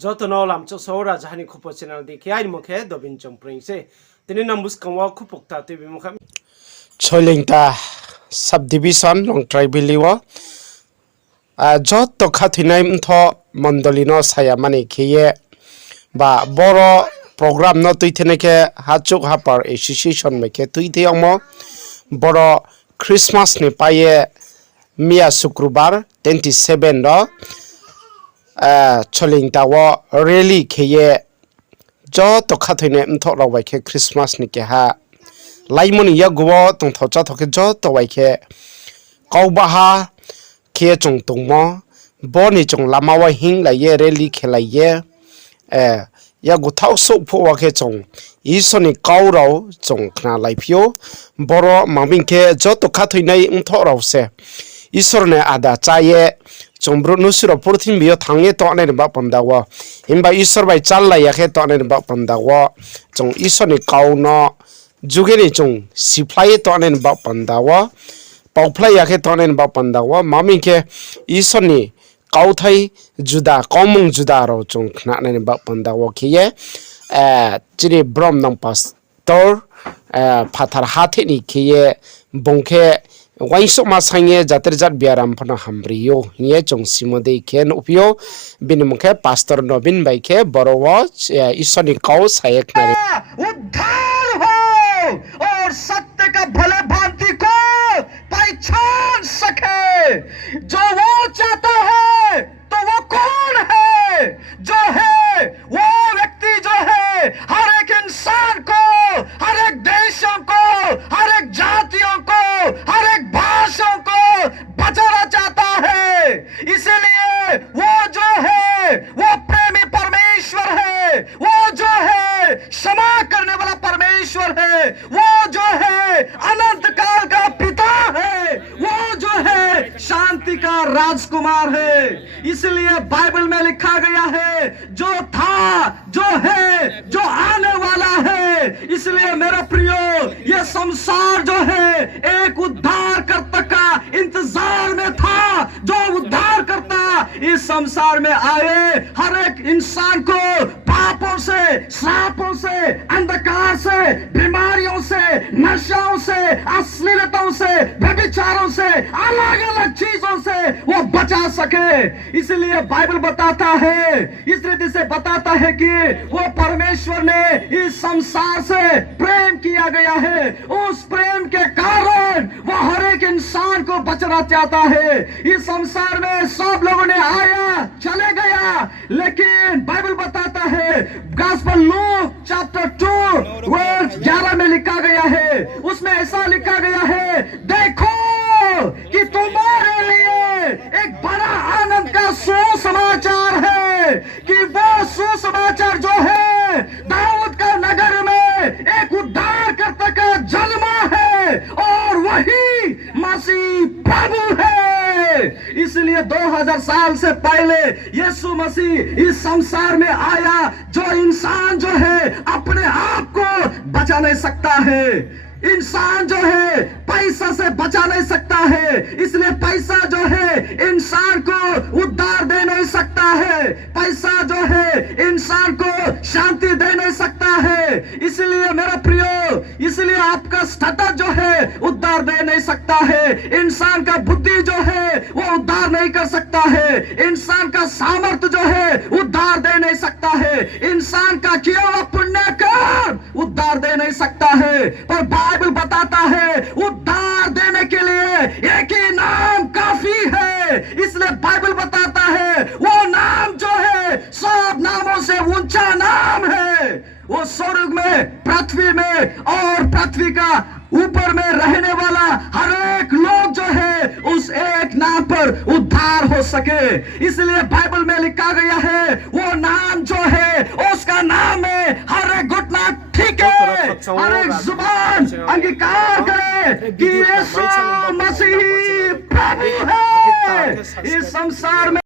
Jotono lam cho sora jahani khupo channel dekhi ai mokhe dobin chompring se tini nambus kamwa khupokta tu bimokha Choilingta subdivision long tribaliwa jot to khatinai mtho mondolino sayamani khiye ba boro program no tuitheneke hachuk hapar association meke tuitheyongmo boro Christmas ni paye mia sukrubar 27 ro choilingta wo rally khiye jot to khatinai mtho rawai khe Christmas ni ke ha laimoni ya gwo tong thocha thoke jo to wai khe kaubaha khe chung tungmo boni chung lama wa hing la ye rally khela ye ya gu thau so pho wa khe chung isoni kaurau chung khna laipio boro mangming khe jo to khathoi nai untho rau se isorne ada chaye chombrु nusuro purthin biyo thange to ne ba pandawa imba isor bai chal la ya khe to ne ba pandawa chung isoni kauno jugeni chung siplai to anen ba pandawa pauplai yakhe to anen ba pandawa mami ke isoni kauthai juda komung juda ro chung khna anen ba pandawa khiye chiri brom nang pastor phathar hathe ni khiye bongkhe waisok ma sange jaterjat biaram phana hambriyo ye chung simode khen upyo binmukhe pastor Nobin bai khe borowo isoni kau sayek na उद्धार हो और सत्य का भले भांति को पहचान सके जो वो चाहता है तो वो कौन है जो है वो व्यक्ति जो है हर एक इंसान को हर एक देशों को हर एक जातियों को हर एक भाषाओं को बचाना चाहता है इसलिए वो जो है वो प्रेमी परमेश्वर है वो जो है क्षमा करने वाला परमेश्वर है वो जो है अनंत काल का पिता है वो जो है शांति का राजकुमार है इसलिए बाइबल में लिखा गया है जो था जो है जो आने वाला है इसलिए मेरा प्रियो ये संसार जो है एक उद्धारकर्ता का इंतजार में था जो उद्धारकर्ता इस संसार में आए हर एक इंसान को पापों से श्रापों से अंधकार से बीमारियों से नशाओं से अश्लीलताओं से व्यभिचारों से अलग अलग चीजों से वो बचा सके इसलिए बाइबल बताता है इस रीति से बताता है कि वो परमेश्वर ने इस संसार से प्रेम किया गया है उस प्रेम के कारण वो हर एक इंसान को बचना चाहता है इस संसार में सब लोगों ने आया चले गया लेकिन बाइबल बताता है गॉस्पेल लूक चैप्टर 2 वर्स 11 में लिखा गया है उसमें ऐसा लिखा गया है देखो कि तुम्हारे लिए एक बड़ा आनंद का सुसमाचार है कि वो सुसमाचार जो है दाऊद का नगर में एक उद्धारकर्ता का जन्म है और वही मसीह प्रभु है इसलिए 2000 साल से पहले यीशु मसीह इस संसार में आया जो इंसान जो है अपने आप को बचा नहीं सकता है इंसान जो है पैसा से बचा नहीं सकता है इसलिए पैसा जो है इंसान को उद्धार दे नहीं सकता है पैसा जो है इंसान को शांति दे नहीं सकता है इसलिए मेरा प्रियो इसलिए आपका स्टेटस जो है उद्धार दे नहीं सकता है इंसान का बुद्धि जो है वो उद्धार नहीं कर सकता है इंसान का सामर्थ्य जो है उद्धार दे नहीं सकता है इंसान का किया हुआ पुण्य कर्म उद्धार दे नहीं सकता है पर बाइबल बताता है उद्धार देने के लिए एक ही नाम काफी है इसलिए बाइबल बताता है वो नाम जो है सब नामों से ऊंचा नाम है वो स्वर्ग में पृथ्वी में और पृथ्वी का ऊपर में रहने वाला हर एक लोग जो है उस एक नाम पर उद्धार हो सके इसलिए बाइबल में लिखा गया है वो नाम जो है उसका नाम है हर एक घुटना ठीक है हर एक जुबान अंगीकार करे कि यीशु मसीह प्रभु है इस संसार में